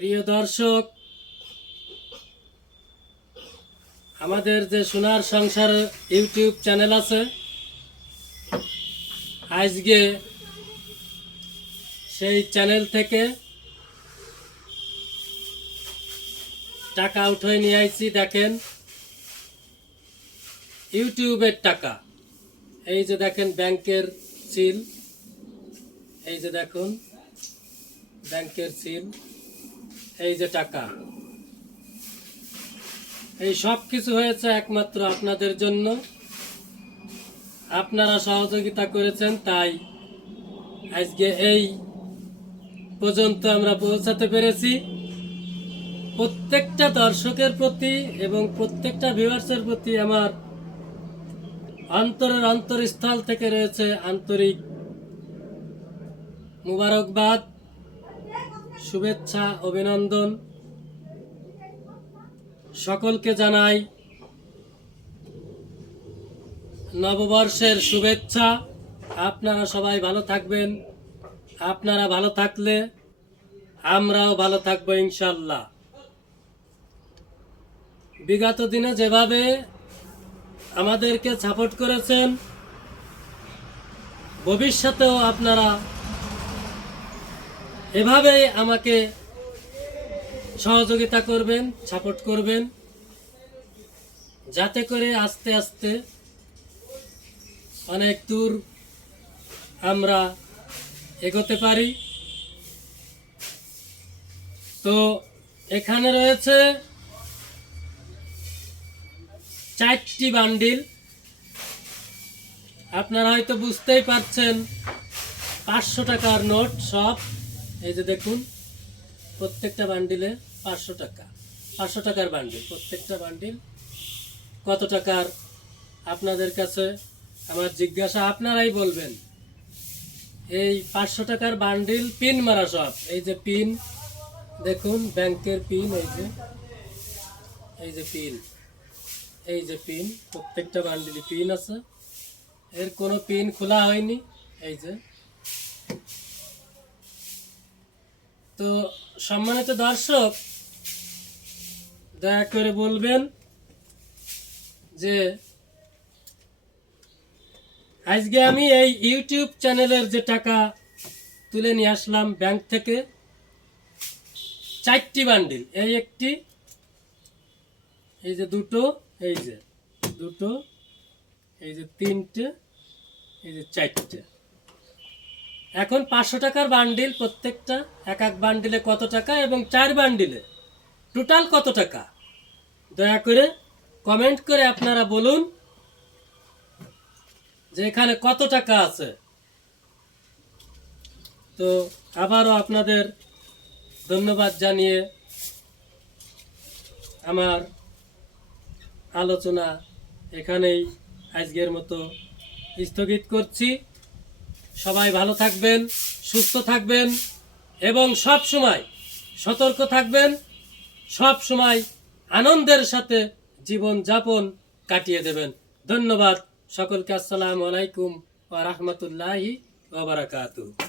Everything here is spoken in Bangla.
প্রিয় দর্শক, আমাদের যে সোনার সংসার ইউটিউব চ্যানেল আছে, আজকে সেই চ্যানেল থেকে টাকা উঠে নিয়ে আইছি, দেখেন। ইউটিউবের টাকা। এই যে দেখেন ব্যাংকের সিল। এই যে দেখুন, ব্যাংকের সিল। এই যে টাকা। এই সব কিছু হয়েছে একমাত্র আপনাদের জন্য। আপনারা সহযোগিতা করেছেন, তাই আজকে এই পর্যন্ত আমরা পৌঁছাতে পেরেছি। প্রত্যেকটা দর্শকের প্রতি এবং প্রত্যেকটা ভিউয়ার্সের প্রতি আমার অন্তরের অন্তরস্থল থেকে রয়েছে আন্তরিক মুবারকবাদ। শুভেচ্ছা, অভিনন্দন। সকলকে জানাই নববর্ষের শুভেচ্ছা। আপনারা সবাই ভালো থাকবেন। আপনারা ভালো থাকলে আমরাও ভালো থাকব ইনশাল্লাহ বিগত দিনে যেভাবে আমাদেরকে সাপোর্ট করেছেন, ভবিষ্যতেও আপনারা এভাবেই আমাকে সহযোগিতা করবেন সাপোর্ট করবেন, যাতে করে আস্তে আস্তে অনেক দূর আমরা এগোতে পারি। তো এখানে রয়েছে চারটি বান্ডিল। আপনারা হয়তো বুঝতেই পারছেন, পাঁচশো টাকার নোট সব। এই যে দেখুন, প্রত্যেকটা বান্ডিলে পাঁচশো টাকা। পাঁচশো টাকার বান্ডিল, প্রত্যেকটা বান্ডিল কত টাকার? আপনাদের কাছে আমার জিজ্ঞাসা আপনারাই বলবেন। এই পাঁচশো টাকার বান্ডিল পিন মারা সব। এই যে পিন, দেখুন, ব্যাংকের পিন, এই যে এই যে পিন, এই যে পিন, প্রত্যেকটা বান্ডিলে পিন আছে। এর কোনো পিন খোলা হয়নি। এই যে তো সম্মানিত দর্শক, দয়া করে বলবেন যে আজকে আমি এই ইউটিউব চ্যানেলের যে টাকা তুলে নিয়ে আসলাম ব্যাংক থেকে, চারটি বান্ডিল। এই একটি, এই যে দুটো, এই যে দুটো, এই যে তিনটে, এই যে চারটে। এখন পাঁচশো টাকার বান্ডিল, প্রত্যেকটা, এক এক বান্ডিলে কত টাকা এবং চার বান্ডিলে? টোটাল কত টাকা? দয়া করে কমেন্ট করে আপনারা বলুন যে এখানে কত টাকা আছে। তো আবারও আপনাদের ধন্যবাদ জানিয়ে আমার আলোচনা এখানেই আজকের মতো স্থগিত করছি। সবাই ভালো থাকবেন, সুস্থ থাকবেন এবং সব সময় সতর্ক থাকবেন, সব সময় আনন্দের সাথে জীবন যাপন কাটিয়ে দেবেন। ধন্যবাদ। সকলকে আসসালামু আলাইকুম ওয়া রাহমাতুল্লাহি ওয়া বারাকাতুহু।